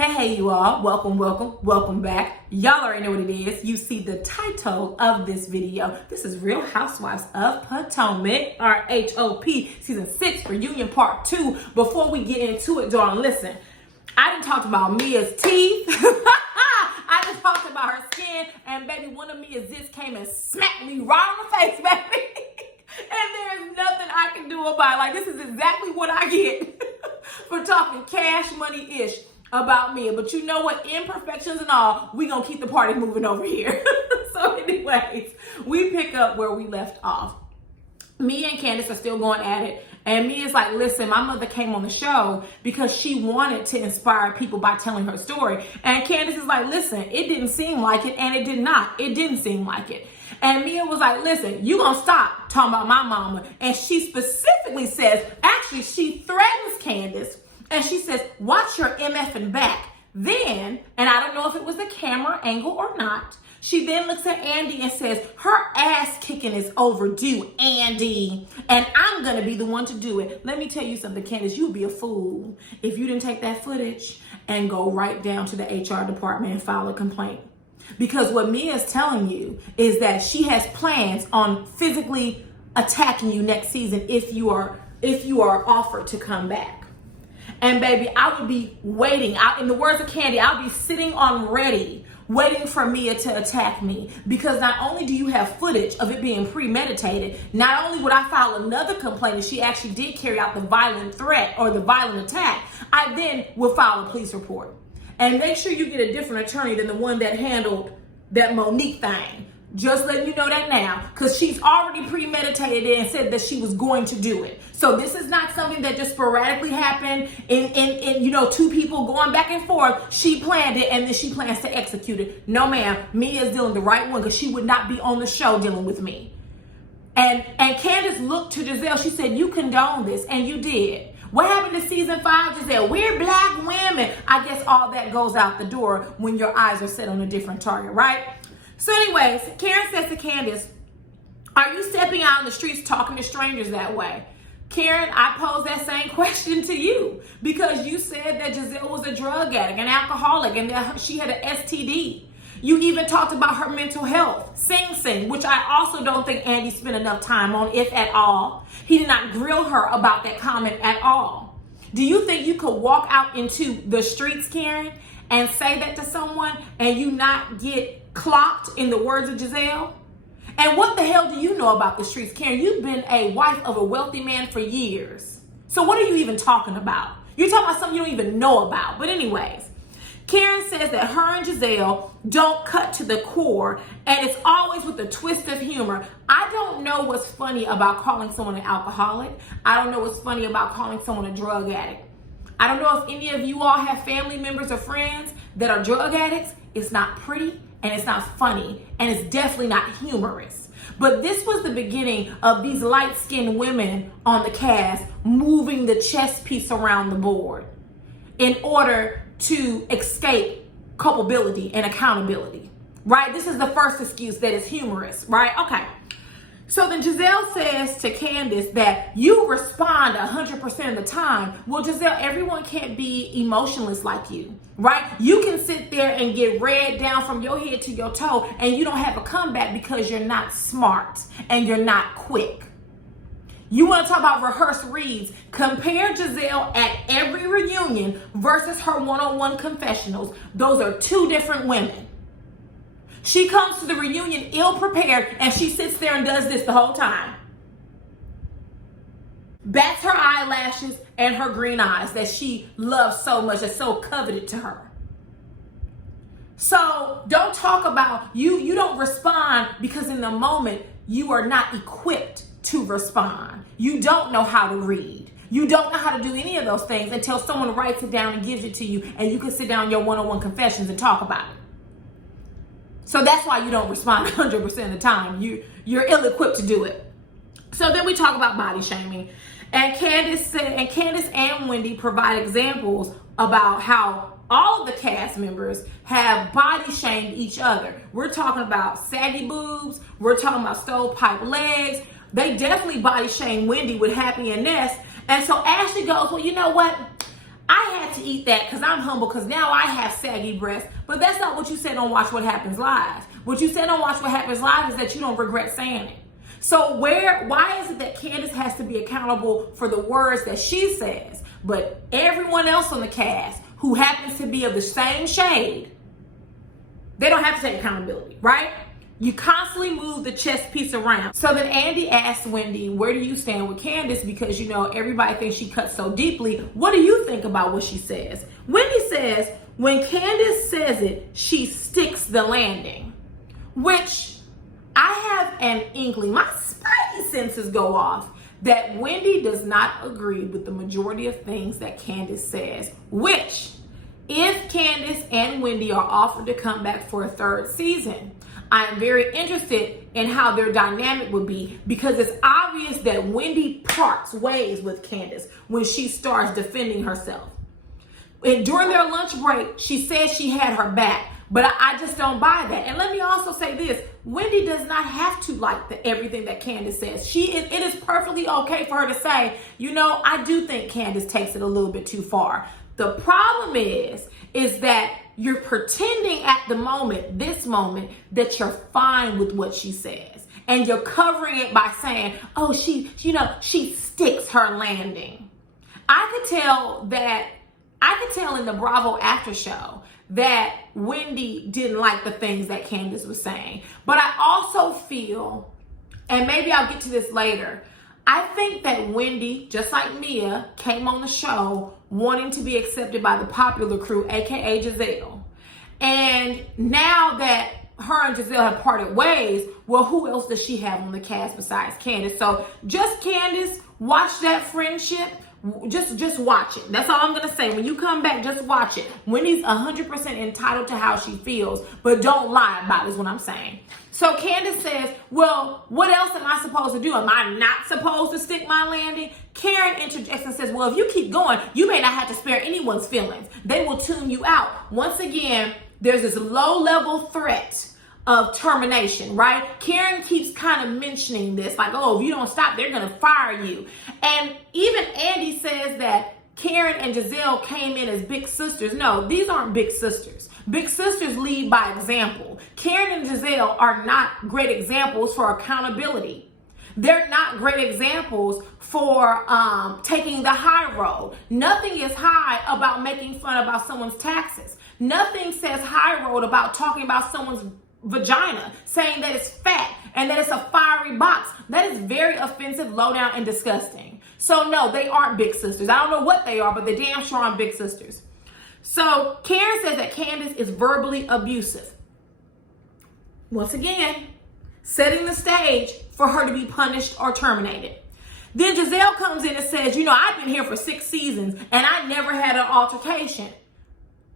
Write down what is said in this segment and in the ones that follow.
Hey, you all, welcome back. Y'all already know what it is. You see the title of this video. This is Real Housewives of Potomac, or HOP, Season 6, Reunion Part 2. Before we get into it, darling, listen. I done talked about Mia's teeth. I done talked about her skin. And baby, one of Mia's zits came and smacked me right on the face, baby. And there's nothing I can do about it. Like, this is exactly what I get for talking cash money-ish about Mia. But you know what? Imperfections and all, we gonna keep the party moving over here. So anyways, we pick up where we left off. Mia and Candace are still going at it. And Mia's like, listen, my mother came on the show because she wanted to inspire people by telling her story. And Candace is like, listen, it didn't seem like it, and it did not. It didn't seem like it. And Mia was like, listen, you gonna stop talking about my mama. And she specifically says, actually, she threatens Candace. And she says, watch your MFing back. Then, and I don't know if it was the camera angle or not, she then looks at Andy and says, her ass kicking is overdue, Andy. And I'm going to be the one to do it. Let me tell you something, Candace, you'd be a fool if you didn't take that footage and go right down to the HR department and file a complaint. Because what Mia's telling you is that she has plans on physically attacking you next season if you are offered to come back. And baby, I would be waiting. In the words of Candy, I'll be sitting on ready, waiting for Mia to attack me. Because not only do you have footage of it being premeditated, not only would I file another complaint if she actually did carry out the violent threat or the violent attack, I then will file a police report. And make sure you get a different attorney than the one that handled that Monique thing. Just letting you know that now, because she's already premeditated it and said that she was going to do it. So this is not something that just sporadically happened in two people going back and forth. She planned it and then she plans to execute it. No, ma'am, Mia's dealing the right one because she would not be on the show dealing with me. And Candace looked to Giselle. She said, you condone this, and you did. What happened to season 5, Giselle? We're black women. I guess all that goes out the door when your eyes are set on a different target, right? So anyways, Karen says to Candace, are you stepping out in the streets talking to strangers that way? Karen, I pose that same question to you because you said that Giselle was a drug addict, an alcoholic, and that she had an STD. You even talked about her mental health, Sing, which I also don't think Andy spent enough time on, if at all. He did not grill her about that comment at all. Do you think you could walk out into the streets, Karen, and say that to someone and you not get clocked, in the words of Giselle? And what the hell do you know about the streets, Karen? You've been a wife of a wealthy man for years. So what are you even talking about? You're talking about something you don't even know about. But anyways, Karen says that her and Giselle don't cut to the core, and it's always with a twist of humor. I don't know what's funny about calling someone an alcoholic. I don't know what's funny about calling someone a drug addict. I don't know if any of you all have family members or friends that are drug addicts. It's not pretty, and it's not funny, and it's definitely not humorous. But this was the beginning of these light-skinned women on the cast moving the chess piece around the board in order to escape culpability and accountability, right? This is the first excuse that is humorous, right? Okay. So then Giselle says to Candace that you respond 100% of the time. Well, Giselle, everyone can't be emotionless like you, right? You can sit there and get read down from your head to your toe and you don't have a comeback because you're not smart and you're not quick. You want to talk about rehearsed reads? Compare Giselle at every reunion versus her one-on-one confessionals. Those are two different women. She comes to the reunion ill-prepared and she sits there and does this the whole time. Bats her eyelashes and her green eyes that she loves so much, that's so coveted to her. So don't talk about, you don't respond because in the moment you are not equipped to respond. You don't know how to read. You don't know how to do any of those things until someone writes it down and gives it to you and you can sit down in your one-on-one confessions and talk about it. So that's why you don't respond 100% of the time. You're ill-equipped to do it. So then we talk about body shaming. And Candace and Wendy provide examples about how all of the cast members have body shamed each other. We're talking about saggy boobs. We're talking about stovepipe legs. They definitely body shame Wendy with Happy and Ness. And so Ashley goes, well, you know what? I had to eat that because I'm humble because now I have saggy breasts. But that's not what you said on Watch What Happens Live. What you said on Watch What Happens Live is that you don't regret saying it. So why is it that Candace has to be accountable for the words that she says, but everyone else on the cast who happens to be of the same shade, they don't have to take accountability, right? You constantly move the chess piece around. So then Andy asked Wendy, where do you stand with Candace? Because, everybody thinks she cuts so deeply. What do you think about what she says? Wendy says, when Candace says it, she sticks the landing, which I have an inkling, my spidey senses go off, that Wendy does not agree with the majority of things that Candace says, which, if Candace and Wendy are offered to come back for a third season, I am very interested in how their dynamic would be, because it's obvious that Wendy parts ways with Candace when she starts defending herself. And during their lunch break, she said she had her back, but I just don't buy that. And let me also say this, Wendy does not have to like everything that Candace says. It is perfectly okay for her to say, I do think Candace takes it a little bit too far. The problem is that you're pretending at this moment, that you're fine with what she says. And you're covering it by saying, oh, she sticks her landing. I could tell in the Bravo after show that Wendy didn't like the things that Candace was saying. But I also feel, and maybe I'll get to this later, I think that Wendy, just like Mia, came on the show wanting to be accepted by the popular crew, aka Giselle. And now that her and Giselle have parted ways, well, who else does she have on the cast besides Candace? So just Candace, watch that friendship. Just watch it. That's all I'm going to say. When you come back, just watch it. Wendy's 100% entitled to how she feels, but don't lie about it is what I'm saying. So Candace says, well, what else am I supposed to do? Am I not supposed to stick my landing? Karen interjects and says, well, if you keep going, you may not have to spare anyone's feelings. They will tune you out. Once again, there's this low-level threat of termination, right? Karen keeps kind of mentioning this, like, oh, if you don't stop, they're going to fire you. And even Andy says that Karen and Giselle came in as big sisters. No, these aren't big sisters. Big sisters lead by example. Karen and Giselle are not great examples for accountability. They're not great examples for taking the high road. Nothing is high about making fun about someone's taxes. Nothing says high road about talking about someone's vagina, saying that it's fat and that it's a fiery box. That is very offensive, low down, and disgusting. So no, they aren't big sisters. I don't know what they are, but they damn sure aren't big sisters. So Karen says that Candace is verbally abusive. Once again, setting the stage for her to be punished or terminated. Then Giselle comes in and says, I've been here for 6 seasons and I never had an altercation.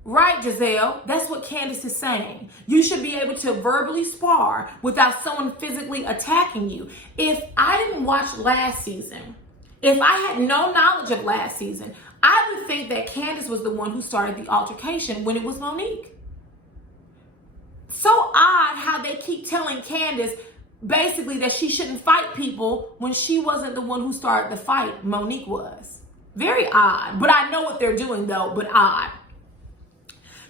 Right, Giselle, that's what Candace is saying. You should be able to verbally spar without someone physically attacking you. If I didn't watch last season, if I had no knowledge of last season, I would think that Candace was the one who started the altercation when it was Monique. So odd how they keep telling Candace basically that she shouldn't fight people when she wasn't the one who started the fight. Monique was. Very odd. But I know what they're doing though, but odd.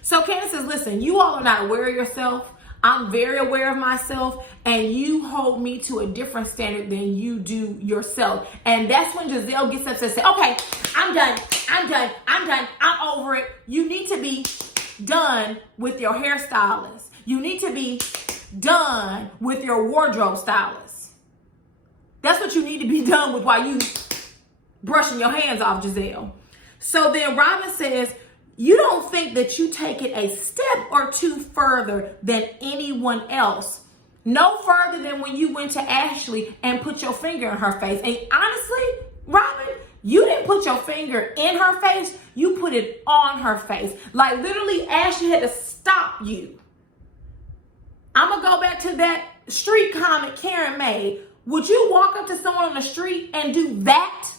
So Candace says, listen, you all are not aware of yourself. I'm very aware of myself, and you hold me to a different standard than you do yourself. And that's when Giselle gets up and says, okay, I'm done. I'm over it. You need to be done with your hairstylist. You need to be done with your wardrobe stylist. That's what you need to be done with while you brushing your hands off, Giselle. So then Robin says, you don't think that you take it a step or two further than anyone else. No further than when you went to Ashley and put your finger in her face. And honestly, Robin, you didn't put your finger in her face. You put it on her face. Like literally, Ashley had to stop you. I'm going to go back to that street comment Karen made. Would you walk up to someone on the street and do that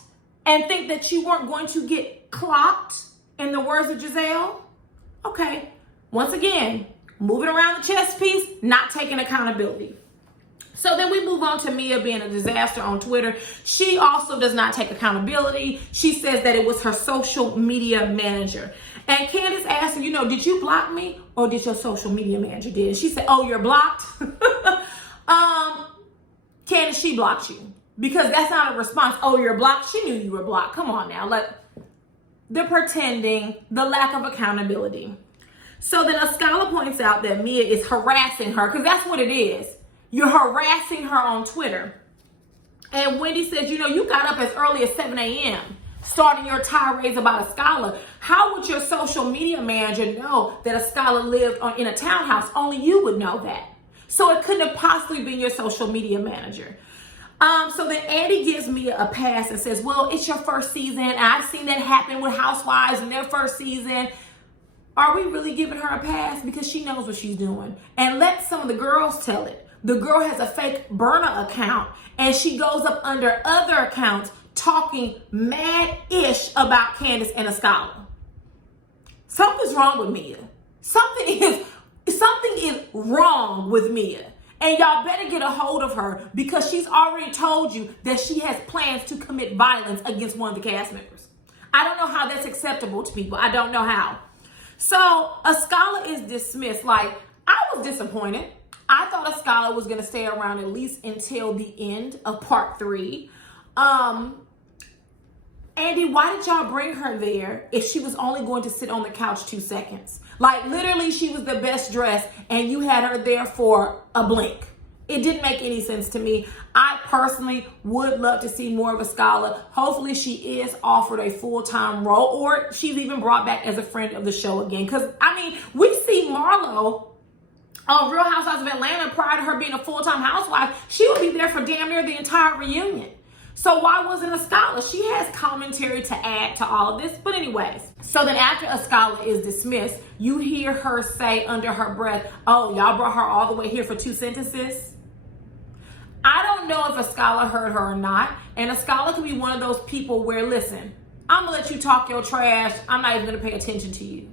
and think that you weren't going to get clocked? In the words of Giselle? Okay, once again, moving around the chess piece, not taking accountability. So then we move on to Mia being a disaster on Twitter. She also does not take accountability. She says that it was her social media manager. And Candace asked her, did you block me or did your social media manager did? And she said, oh, you're blocked? Candace, she blocked you. Because that's not a response. Oh, you're blocked? She knew you were blocked. Come on now. The pretending, the lack of accountability. So then Askala points out that Mia is harassing her, because that's what it is. You're harassing her on Twitter. And Wendy says, you got up as early as 7 a.m. starting your tirades about Askala. How would your social media manager know that Askala lived in a townhouse? Only you would know that. So it couldn't have possibly been your social media manager. So then Andy gives Mia a pass and says, well, it's your first season. And I've seen that happen with Housewives in their first season. Are we really giving her a pass? Because she knows what she's doing. And let some of the girls tell it. The girl has a fake burner account and she goes up under other accounts talking mad-ish about Candace and Askala. Something's wrong with Mia. Something is wrong with Mia. And y'all better get a hold of her because she's already told you that she has plans to commit violence against one of the cast members. I don't know how that's acceptable to people. I don't know how. So Askala is dismissed. I was disappointed. I thought Askala was going to stay around at least until the end of part 3. Andy, why did y'all bring her there if she was only going to sit on the couch 2 seconds? Literally, she was the best dressed and you had her there for a blink. It didn't make any sense to me. I personally would love to see more of Askala. Hopefully she is offered a full-time role or she's even brought back as a friend of the show again. Because, we see Marlo on Real Housewives of Atlanta prior to her being a full-time housewife. She would be there for damn near the entire reunion. So why wasn't Askala? She has commentary to add to all of this. But anyways, so then after Askala is dismissed, you hear her say under her breath, oh, y'all brought her all the way here for 2 sentences? I don't know if Askala heard her or not. And Askala could be one of those people where, listen, I'm going to let you talk your trash. I'm not even going to pay attention to you.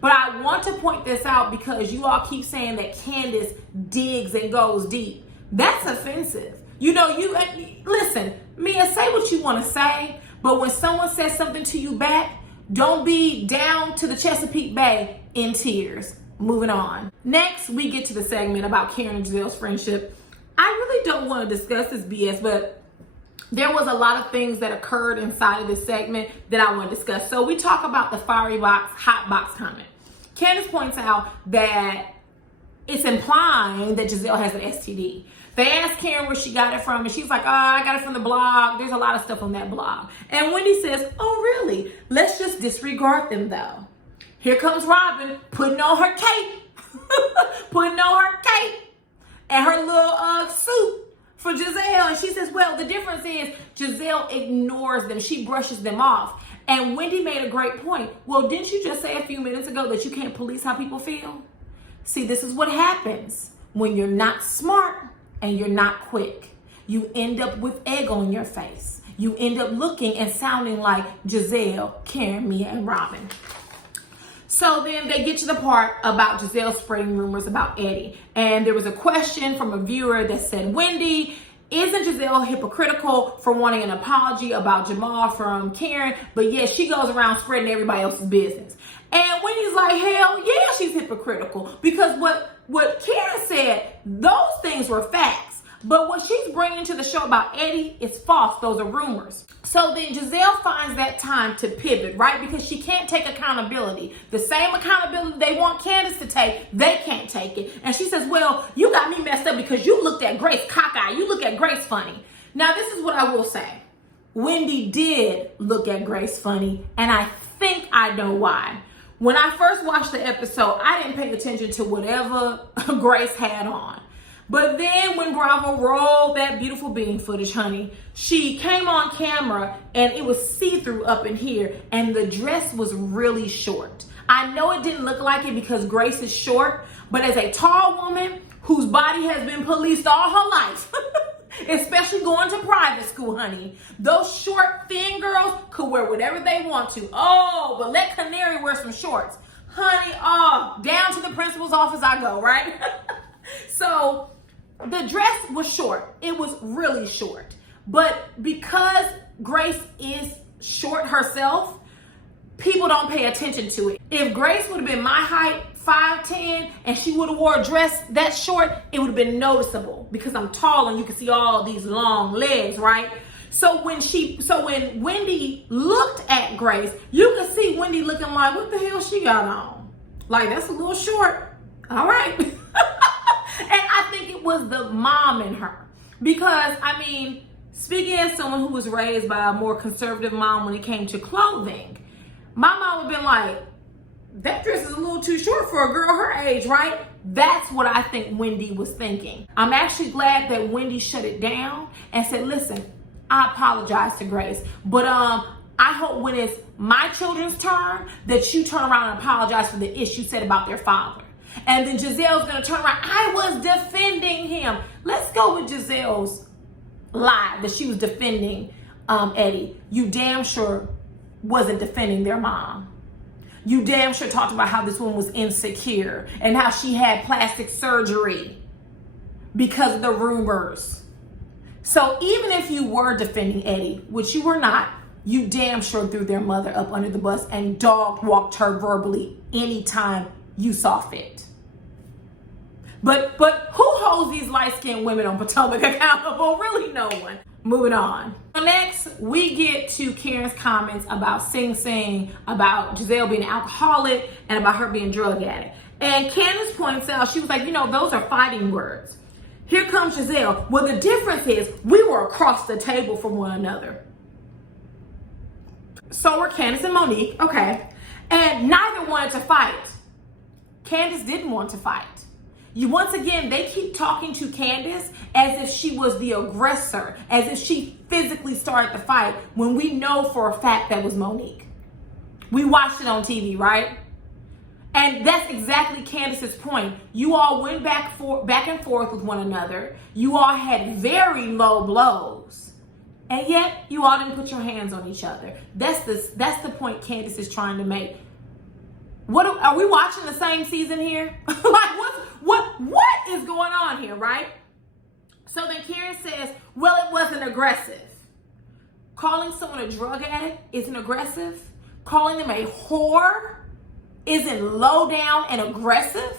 But I want to point this out because you all keep saying that Candace digs and goes deep. That's offensive. Listen, Mia, say what you want to say, but when someone says something to you back, don't be down to the Chesapeake Bay in tears. Moving on. Next, we get to the segment about Karen and Giselle's friendship. I really don't want to discuss this BS, but there was a lot of things that occurred inside of this segment that I want to discuss. So we talk about the fiery box, hot box comment. Candace points out that it's implying that Giselle has an STD. They asked Karen where she got it from, and she's like, I got it from the blog. There's a lot of stuff on that blog. And Wendy says, oh, really? Let's just disregard them, though. Here comes Robin putting on her cape. Putting on her cape and her little suit for Giselle. And she says, well, the difference is Giselle ignores them. She brushes them off. And Wendy made a great point. Well, didn't you just say a few minutes ago that you can't police how people feel? See, this is what happens when you're not smart and you're not quick. You end up with egg on your face. You end up looking and sounding like Giselle, Karen, Mia, and Robin. So then they get to the part about Giselle spreading rumors about Eddie. And there was a question from a viewer that said, Wendy, isn't Giselle hypocritical for wanting an apology about Jamal from Karen? But yet she goes around spreading everybody else's business. And Wendy's like, hell yeah, she's hypocritical. Because what Karen said, those things were facts. But what she's bringing to the show about Eddie is false. Those are rumors. So then Giselle finds that time to pivot, right? Because she can't take accountability. The same accountability they want Candace to take, they can't take it. And she says, well, you got me messed up because you looked at Grace cockeyed. You look at Grace funny. Now, this is what I will say. Wendy did look at Grace funny, and I think I know why. When I first watched the episode, I didn't pay attention to whatever Grace had on. But then when Bravo rolled that beautiful being footage, honey, she came on camera and it was see-through up in here and the dress was really short. I know it didn't look like it because Grace is short, but as a tall woman whose body has been policed all her life, especially going to private school, honey, those short, thin girls could wear whatever they want to. Oh, but let Canary wear some shorts. Honey, oh, down to the principal's office I go, right? So The dress was short. It was really short. But because Grace is short herself, people don't pay attention to it. If Grace would have been my height, 5'10", and she would have wore a dress that short, it would have been noticeable because I'm tall and you can see all these long legs, right? So when Wendy looked at Grace, you could see Wendy looking like, what the hell she got on? Like, that's a little short. All right. And I think it was the mom in her. Because, I mean, speaking as someone who was raised by a more conservative mom when it came to clothing, my mom would have been like, that dress is a little too short for a girl her age, right? That's what I think Wendy was thinking. I'm actually glad that Wendy shut it down and said, listen, I apologize to Grace, but I hope when it's my children's turn that you turn around and apologize for the issue said about their father. And then Giselle's gonna turn around, I was defending him. Let's go with Giselle's lie that she was defending Eddie. You damn sure wasn't defending their mom. You damn sure talked about how this woman was insecure and how she had plastic surgery because of the rumors. So even if you were defending Eddie, which you were not, you damn sure threw their mother up under the bus and dog walked her verbally anytime you saw fit. But who holds these light-skinned women on Potomac accountable? Really no one. Moving on. Next, we get to Karen's comments about Sing Sing, about Giselle being an alcoholic, and about her being a drug addict. And Candace points out, she was like, you know, those are fighting words. Here comes Giselle. Well, the difference is we were across the table from one another. So were Candace and Monique, okay. And neither wanted to fight. Candace didn't want to fight. Once again, they keep talking to Candace as if she was the aggressor, as if she physically started the fight, when we know for a fact that was Monique. We watched it on TV, right? And that's exactly Candace's point. You all went back and forth with one another. You all had very low blows. And yet, you all didn't put your hands on each other. That's the point Candace is trying to make. What are we watching the same season here? Like, what is going on here, right? So then Karen says, well, it wasn't aggressive. Calling someone a drug addict isn't aggressive. Calling them a whore isn't low down and aggressive.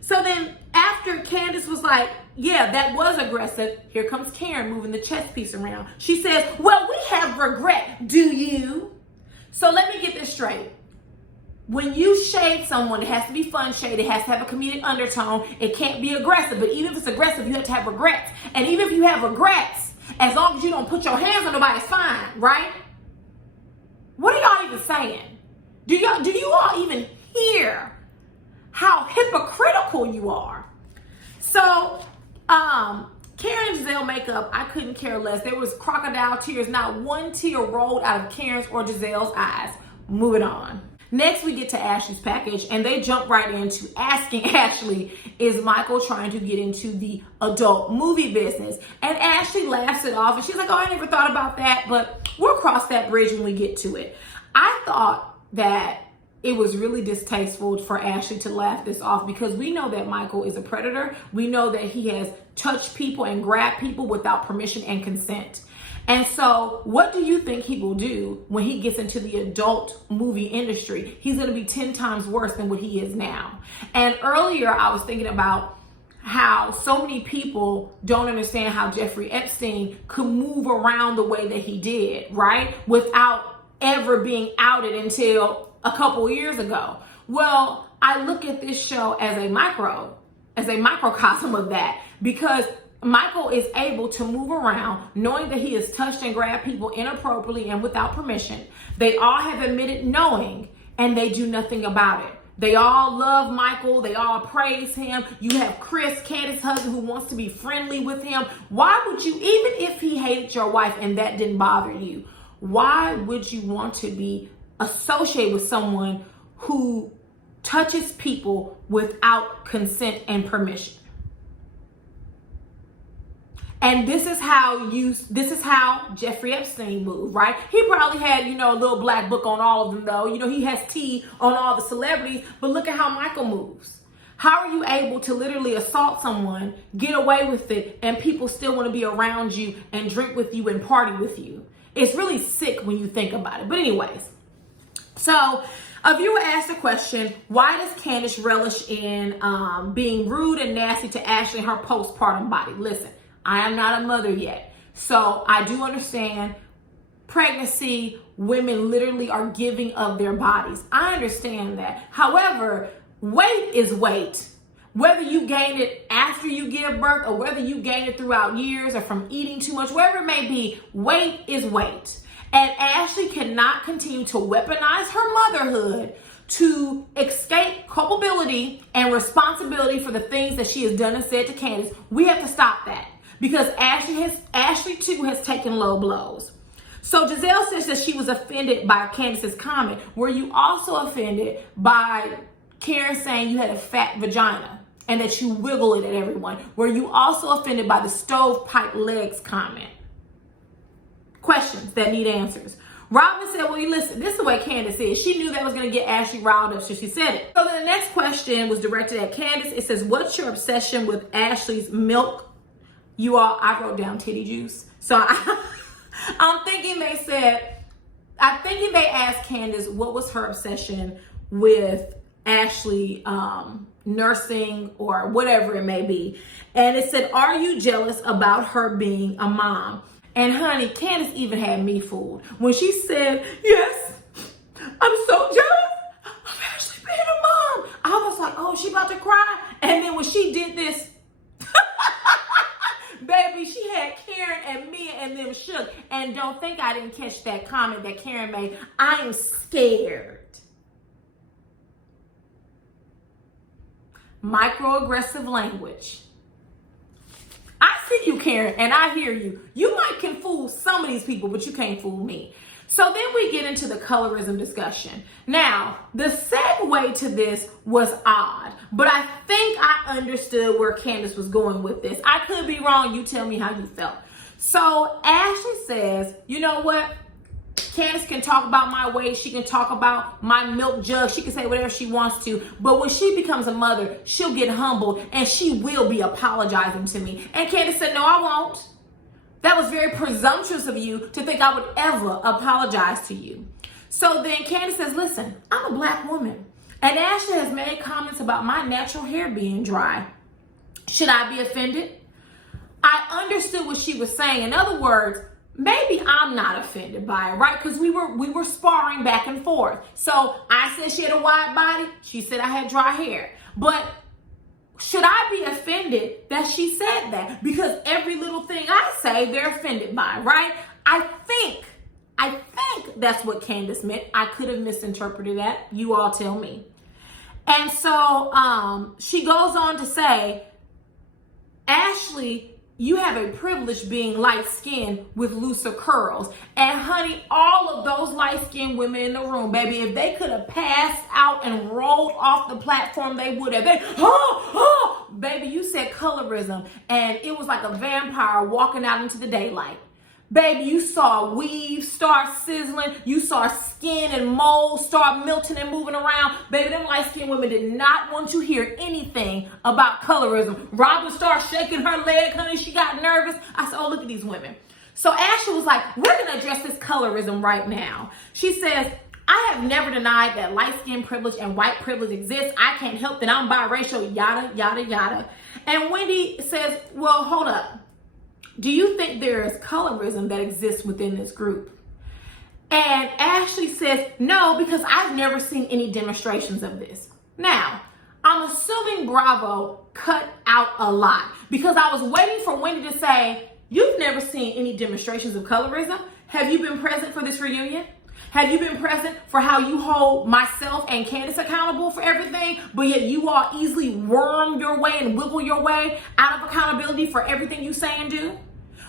So then after Candace was like, yeah, that was aggressive, here comes Karen moving the chess piece around. She says, well, we have regret, do you? So let me get this straight. When you shade someone, it has to be fun shade. It has to have a comedic undertone. It can't be aggressive. But even if it's aggressive, you have to have regrets. And even if you have regrets, as long as you don't put your hands on nobody, it's fine, right? What are y'all even saying? Do you all even hear how hypocritical you are? So, Karen and Giselle makeup, I couldn't care less. There was crocodile tears. Not one tear rolled out of Karen's or Giselle's eyes. Moving on. Next, we get to Ashley's package, and they jump right into asking Ashley, is Michael trying to get into the adult movie business? And Ashley laughs it off, and she's like, oh, I never thought about that, but we'll cross that bridge when we get to it. I thought that it was really distasteful for Ashley to laugh this off because we know that Michael is a predator. We know that he has touched people and grabbed people without permission and consent. And so what do you think he will do when he gets into the adult movie industry? He's going to be 10 times worse than what he is now. And earlier I was thinking about how so many people don't understand how Jeffrey Epstein could move around the way that he did, right? Without ever being outed until a couple years ago. Well, I look at this show as a microcosm of that, because Michael is able to move around knowing that he has touched and grabbed people inappropriately and without permission. They all have admitted knowing, and they do nothing about it. They all love Michael. They all praise him. You have Chris, Candace's husband, who wants to be friendly with him. Why would you, even if he hated your wife and that didn't bother you, why would you want to be associated with someone who touches people without consent and permission? And this is how Jeffrey Epstein moved, right? He probably had, a little black book on all of them, though. He has tea on all the celebrities, but look at how Michael moves. How are you able to literally assault someone, get away with it, and people still want to be around you and drink with you and party with you? It's really sick when you think about it. But anyways, so a viewer asked the question, why does Candace relish in being rude and nasty to Ashley in her postpartum body? Listen, I am not a mother yet, so I do understand pregnancy, women literally are giving of their bodies. I understand that. However, weight is weight. Whether you gain it after you give birth or whether you gain it throughout years or from eating too much, wherever it may be, weight is weight. And Ashley cannot continue to weaponize her motherhood to escape culpability and responsibility for the things that she has done and said to Candace. We have to stop that because Ashley too has taken low blows. So Giselle says that she was offended by Candace's comment. Were you also offended by Karen saying you had a fat vagina and that you wiggle it at everyone? Were you also offended by the stovepipe legs comment? Questions that need answers. Robin said, well, listen, this is the way Candace is. She knew that was going to get Ashley riled up, so she said it. So then the next question was directed at Candace. It says, what's your obsession with Ashley's milk? You all, I wrote down titty juice. So I'm thinking they asked Candace what was her obsession with Ashley nursing or whatever it may be. And it said, are you jealous about her being a mom? And honey, Candace even had me fooled when she said, yes, I'm so jealous of Ashley being a mom. I was like, oh, she about to cry. And then when she did this, baby, she had Karen and Mia and them shook. And don't think I didn't catch that comment that Karen made. I am scared. Microaggressive language. I see you, Karen, and I hear you. You might can fool some of these people, but you can't fool me. So then we get into the colorism discussion. Now, the segue to this was odd, but I think I understood where Candace was going with this. I could be wrong. You tell me how you felt. So Ashley says, you know what? Candace can talk about my weight. She can talk about my milk jug. She can say whatever she wants to. But when she becomes a mother, she'll get humbled and she will be apologizing to me. And Candace said, no, I won't. That was very presumptuous of you to think I would ever apologize to you. So then Candace says, listen, I'm a black woman. And Ashley has made comments about my natural hair being dry. Should I be offended? I understood what she was saying. In other words, maybe I'm not offended by it, right? Because we were sparring back and forth. So I said she had a wide body. She said I had dry hair. But should I be offended that she said that? Because every little thing I say, they're offended by, right? I think that's what Candace meant. I could have misinterpreted that. You all tell me. And so she goes on to say, Ashley, you have a privilege being light-skinned with looser curls. And honey, all of those light-skinned women in the room, baby, if they could have passed out and rolled off the platform, they would have. Baby, you said colorism, and it was like a vampire walking out into the daylight. Baby, you saw weaves start sizzling. You saw skin and mold start melting and moving around. Baby, them light-skinned women did not want to hear anything about colorism. Robin started shaking her leg, honey. She got nervous. I said, oh, look at these women. So Ashley was like, we're going to address this colorism right now. She says, I have never denied that light-skin privilege and white privilege exists. I can't help that I'm biracial, yada, yada, yada. And Wendy says, well, hold up. Do you think there is colorism that exists within this group? And Ashley says, no, because I've never seen any demonstrations of this. Now, I'm assuming Bravo cut out a lot because I was waiting for Wendy to say, you've never seen any demonstrations of colorism. Have you been present for this reunion? Have you been present for how you hold myself and Candace accountable for everything, but yet you all easily worm your way and wiggle your way out of accountability for everything you say and do?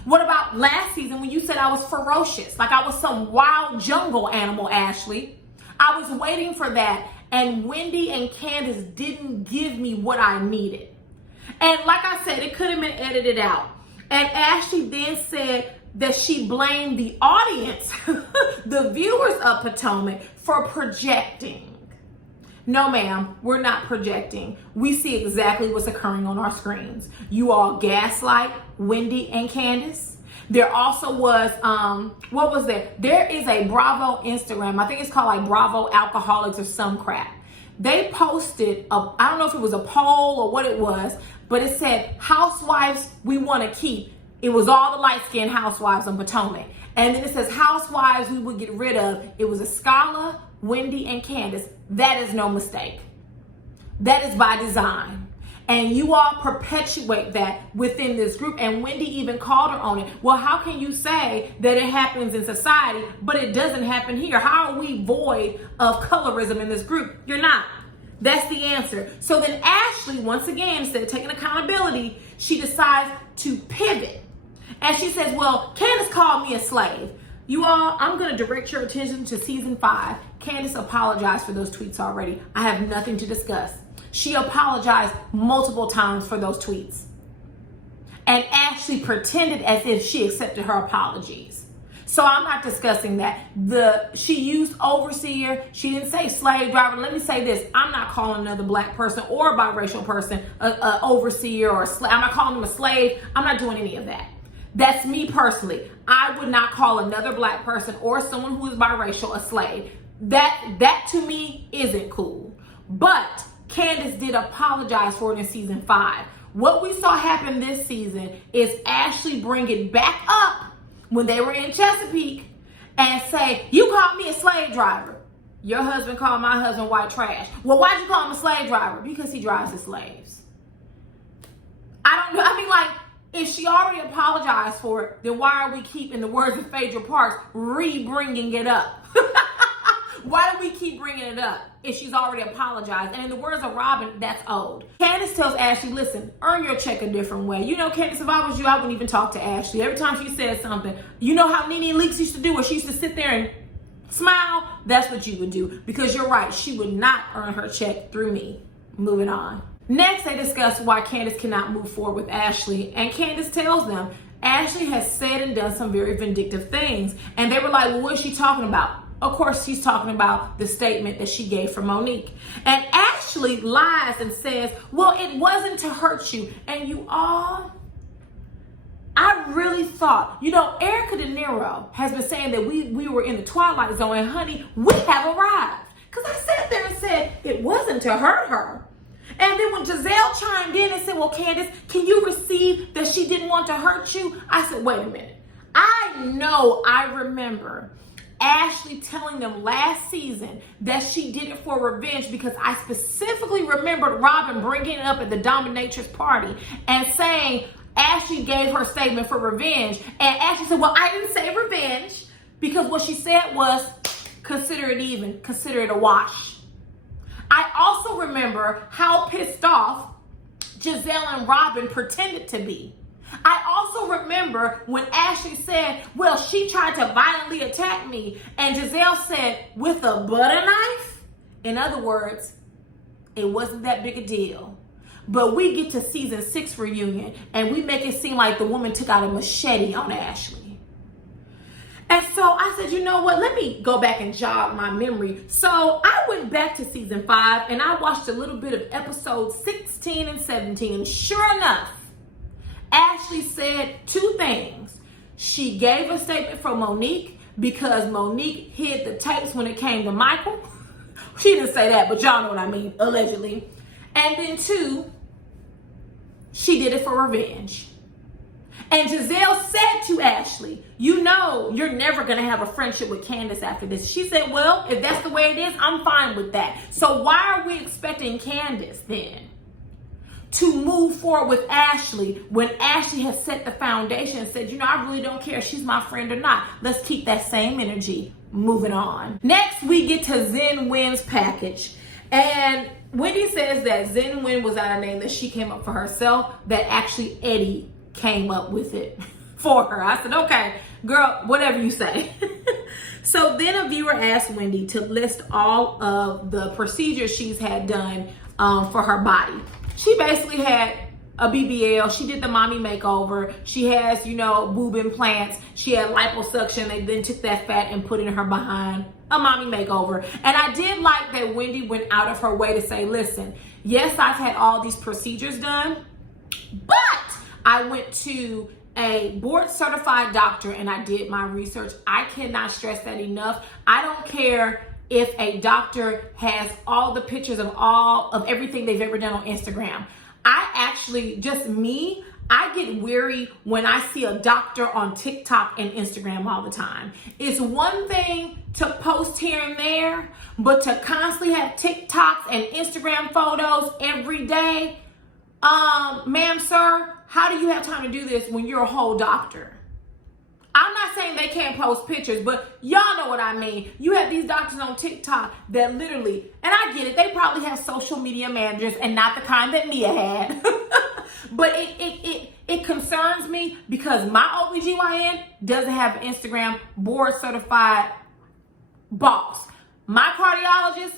What about last season when you said I was ferocious, like I was some wild jungle animal, Ashley? I was waiting for that, and Wendy and Candace didn't give me what I needed. And like I said, it could have been edited out. And Ashley then said that she blamed the audience, the viewers of Potomac, for projecting. No, ma'am, we're not projecting. We see exactly what's occurring on our screens. You all gaslight Wendy and Candace. There also was, what was there? There is a Bravo Instagram. I think it's called like Bravo Alcoholics or some crap. They posted, I don't know if it was a poll or what it was, but it said, Housewives we want to keep. It was all the light-skinned housewives on Potomac. And then it says Housewives we would get rid of. It was Escala, Wendy, and Candace. That is no mistake. That is by design. And you all perpetuate that within this group. And Wendy even called her on it. Well, how can you say that it happens in society, but it doesn't happen here? How are we void of colorism in this group? You're not. That's the answer. So then Ashley, once again, instead of taking accountability, she decides to pivot. And she says, well, Candace called me a slave. You all, I'm going to direct your attention to season 5. Candace apologized for those tweets already. I have nothing to discuss. She apologized multiple times for those tweets. And Ashley pretended as if she accepted her apologies. So I'm not discussing that. She used overseer. She didn't say slave driver. Let me say this. I'm not calling another black person or a biracial person a overseer or a slave. I'm not calling them a slave. I'm not doing any of that. That's me personally. I would not call another black person or someone who is biracial a slave. That to me isn't cool. But Candace did apologize for it in season 5. What we saw happen this season is Ashley bring it back up when they were in Chesapeake and say, you called me a slave driver. Your husband called my husband white trash. Well, why'd you call him a slave driver? Because he drives his slaves. I don't know. I mean, like, if she already apologized for it, then why are we keeping the words of Phaedra Parks re-bringing it up? Why do we keep bringing it up if she's already apologized? And in the words of Robin, that's old. Candace tells Ashley, listen, earn your check a different way. You know, Candace, if I was you, I wouldn't even talk to Ashley. Every time she said something, you know how Nene Leakes used to do, where she used to sit there and smile? That's what you would do. Because you're right, she would not earn her check through me. Moving on. Next, they discuss why Candace cannot move forward with Ashley. And Candace tells them, Ashley has said and done some very vindictive things. And they were like, well, what is she talking about? Of course, she's talking about the statement that she gave for Monique. And Ashley lies and says, well, it wasn't to hurt you. And you all, I really thought, you know, Erica De Niro has been saying that we were in the twilight zone. And honey, we have arrived. Because I sat there and said, it wasn't to hurt her. And then when Giselle chimed in and said, well, Candace, can you receive that she didn't want to hurt you? I said, wait a minute. I remember Ashley telling them last season that she did it for revenge, because I specifically remembered Robin bringing it up at the dominatrix party and saying Ashley gave her statement for revenge. And Ashley said, well, I didn't say revenge, because what she said was consider it even, consider it a wash. I also remember how pissed off Giselle and Robin pretended to be. I also remember when Ashley said, well, she tried to violently attack me. And Giselle said, with a butter knife? In other words, it wasn't that big a deal. But we get to season 6 reunion and we make it seem like the woman took out a machete on Ashley. And so I said, you know what? Let me go back and jog my memory. So I went back to season 5 and I watched a little bit of episodes 16 and 17. And sure enough, Ashley said 2 things. She gave a statement for Monique because Monique hid the tapes when it came to Michael. She didn't say that, but y'all know what I mean, allegedly. And then 2, she did it for revenge. And Giselle said to Ashley, you know, you're never going to have a friendship with Candace after this. She said, well, if that's the way it is, I'm fine with that. So why are we expecting Candace then to move forward with Ashley when Ashley has set the foundation and said, you know, I really don't care if she's my friend or not. Let's keep that same energy moving on. Next, we get to Zen Wynn's package. And Wendy says that Zen Wynn was not a name that she came up for herself, that actually Eddie came up with it for her. I said, okay, girl, whatever you say. So then a viewer asked Wendy to list all of the procedures she's had done for her body. She basically had a BBL. She did the mommy makeover. She has, boob implants. She had liposuction. They then took that fat and put it in her behind. A mommy makeover. And I did like that Wendy went out of her way to say, listen, yes, I've had all these procedures done, but I went to a board certified doctor and I did my research. I cannot stress that enough. I don't care if a doctor has all the pictures of everything they've ever done on Instagram. I get weary when I see a doctor on TikTok and Instagram all the time. It's one thing to post here and there, but to constantly have TikToks and Instagram photos every day, ma'am, sir, how do you have time to do this when you're a whole doctor? I'm not saying they can't post pictures, but y'all know what I mean. You have these doctors on TikTok that literally, and I get it, they probably have social media managers and not the kind that Mia had. But it concerns me because my OBGYN doesn't have an Instagram board certified boss. My cardiologist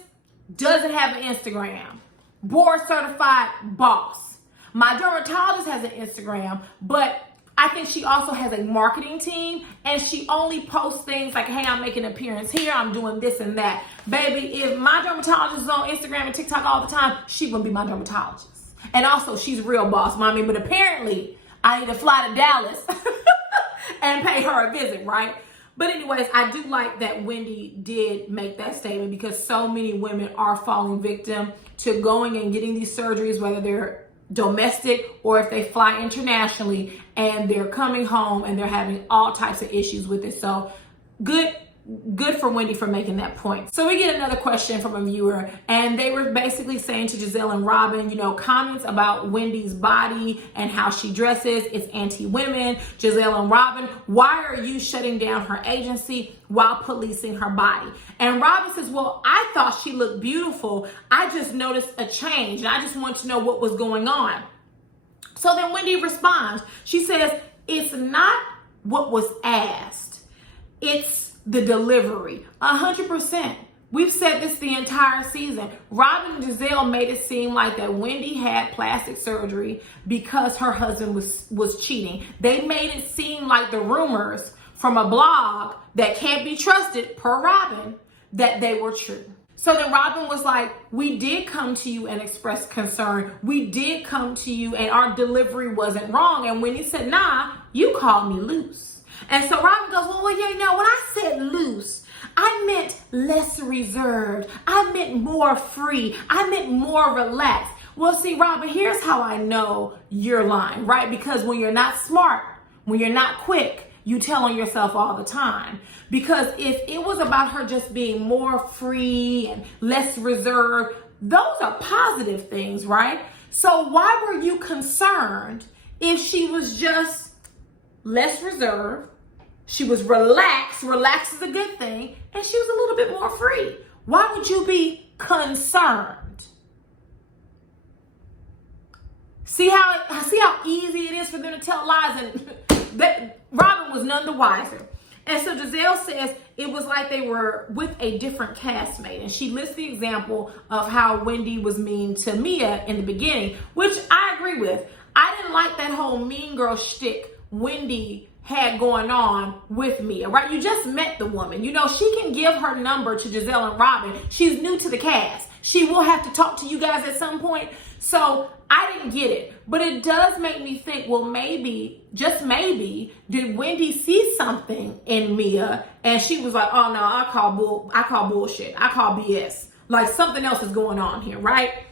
doesn't have an Instagram board certified boss. My dermatologist has an Instagram, but I think she also has a marketing team and she only posts things like, hey, I'm making an appearance here, I'm doing this and that. Baby, if my dermatologist is on Instagram and TikTok all the time, she's gonna be my dermatologist. And also, she's real boss, mommy, but apparently I need to fly to Dallas and pay her a visit, right? But anyways, I do like that Wendy did make that statement because so many women are falling victim to going and getting these surgeries, whether they're domestic or if they fly internationally, and they're coming home and they're having all types of issues with it. So good for Wendy for making that point. So we get another question from a viewer, and they were basically saying to Giselle and Robin, comments about Wendy's body and how she dresses. It's anti-women. Giselle and Robin, why are you shutting down her agency while policing her body? And Robin says, well, I thought she looked beautiful. I just noticed a change and I just wanted to know what was going on. So then Wendy responds. She says, it's not what was asked. It's the delivery. 100%. We've said this the entire season. Robin and Giselle made it seem like that Wendy had plastic surgery because her husband was cheating. They made it seem like the rumors from a blog that can't be trusted, per Robin, that they were true. So then Robin was like, we did come to you and express concern. We did come to you and our delivery wasn't wrong. And Wendy said, nah, you called me loose. And so Robin goes, well, when I said loose, I meant less reserved. I meant more free. I meant more relaxed. Well, see, Robin, here's how I know you're lying, right? Because when you're not smart, when you're not quick, you tell on yourself all the time. Because if it was about her just being more free and less reserved, those are positive things, right? So why were you concerned if she was just less reserved, she was relaxed, relaxed is a good thing, and she was a little bit more free? Why would you be concerned? See how easy it is for them to tell lies, and that Robin was none the wiser. And so Giselle says it was like they were with a different castmate. And she lists the example of how Wendy was mean to Mia in the beginning, which I agree with. I didn't like that whole mean girl shtick Wendy had going on with Mia, right? You just met the woman. She can give her number to Giselle and Robin. She's new to the cast. She will have to talk to you guys at some point. So I didn't get it. But it does make me think, well, maybe, just maybe, did Wendy see something in Mia and she was like, oh no, I call bullshit. I call BS. Like something else is going on here, right?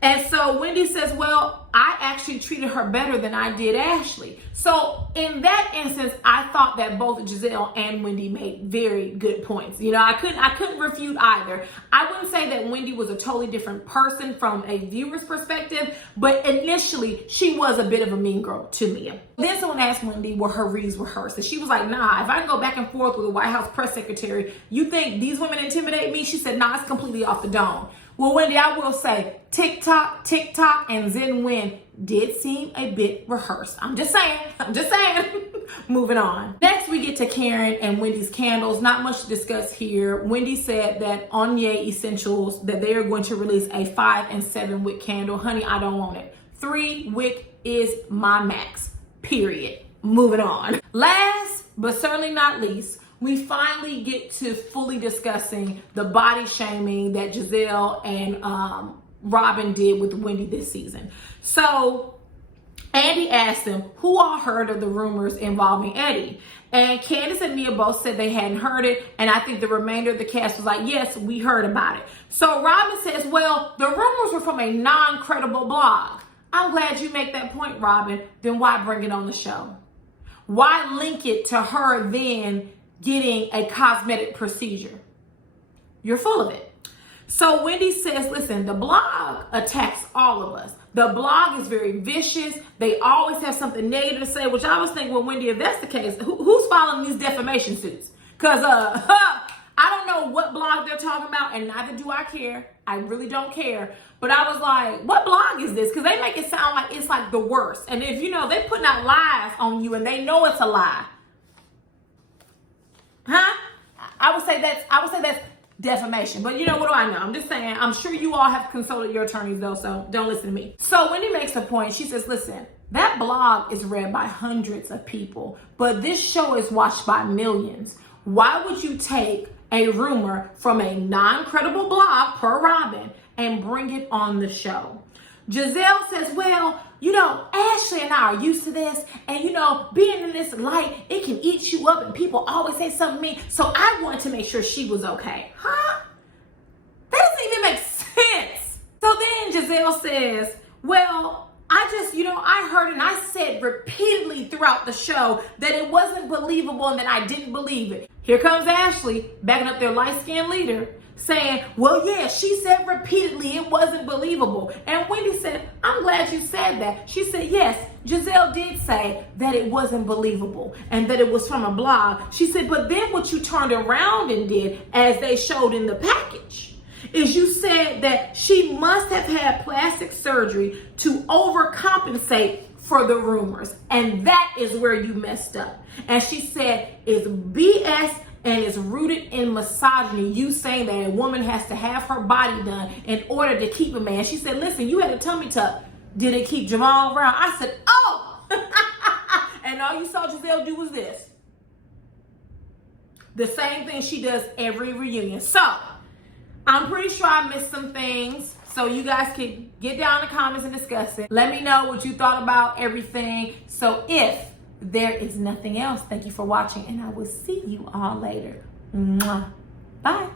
And so Wendy says, well, I actually treated her better than I did Ashley. So in that instance, I thought that both Giselle and Wendy made very good points. I couldn't refute either. I wouldn't say that Wendy was a totally different person from a viewer's perspective, but initially she was a bit of a mean girl to me. Then someone asked Wendy were her reads rehearsed, and she was like, nah, if I can go back and forth with the White House press secretary, you think these women intimidate me? She said, nah, it's completely off the dome. Well, Wendy, I will say TikTok, and Zen Win did seem a bit rehearsed. I'm just saying. Moving on. Next, we get to Karen and Wendy's candles. Not much to discuss here. Wendy said that Onyé Essentials, that they are going to release a 5 and 7 wick candle. Honey, I don't want it. 3-wick is my max, period. Moving on. Last but certainly not least, we finally get to fully discussing the body shaming that Giselle and Robin did with Wendy this season. So Andy asked them who all heard of the rumors involving Eddie. And Candace and Mia both said they hadn't heard it. And I think the remainder of the cast was like, yes, we heard about it. So Robin says, well, the rumors were from a non-credible blog. I'm glad you make that point, Robin. Then why bring it on the show? Why link it to her then getting a cosmetic procedure? You're full of it. So Wendy says, listen, the blog attacks all of us. The blog is very vicious. They always have something negative to say, which I was thinking, well, Wendy, if that's the case, who's filing these defamation suits? Because I don't know what blog they're talking about, and neither do I care. I really don't care. But I was like, what blog is this? Because they make it sound like it's like the worst. And if, they're putting out lies on you and they know it's a lie. Huh? I would say that's defamation. But what do I know? I'm just saying, I'm sure you all have consulted your attorneys though, so don't listen to me. So Wendy makes a point. She says, listen, that blog is read by hundreds of people, but this show is watched by millions. Why would you take a rumor from a non-credible blog, per Robin, and bring it on the show? Giselle says, well, Ashley and I are used to this, and being in this light, it can eat you up, and people always say something mean, so I wanted to make sure she was okay. Huh? That doesn't even make sense. So then Giselle says, well, I just, I heard and I said repeatedly throughout the show that it wasn't believable and that I didn't believe it. Here comes Ashley, backing up their light-skinned leader, saying, well, yeah, she said repeatedly it wasn't believable. And Wendy said, I'm glad you said that. She said, yes, Giselle did say that it wasn't believable and that it was from a blog. She said, but then what you turned around and did, as they showed in the package, is you said that she must have had plastic surgery to overcompensate for the rumors. And that is where you messed up. And she said, it's BS and it's rooted in misogyny. You saying that a woman has to have her body done in order to keep a man. She said, listen, you had a tummy tuck. Did it keep Jamal around? I said, oh! And all you saw Giselle do was this. The same thing she does every reunion. So, I'm pretty sure I missed some things. So you guys can get down in the comments and discuss it. Let me know what you thought about everything. So if there is nothing else, thank you for watching, and I will see you all later. Mwah. Bye.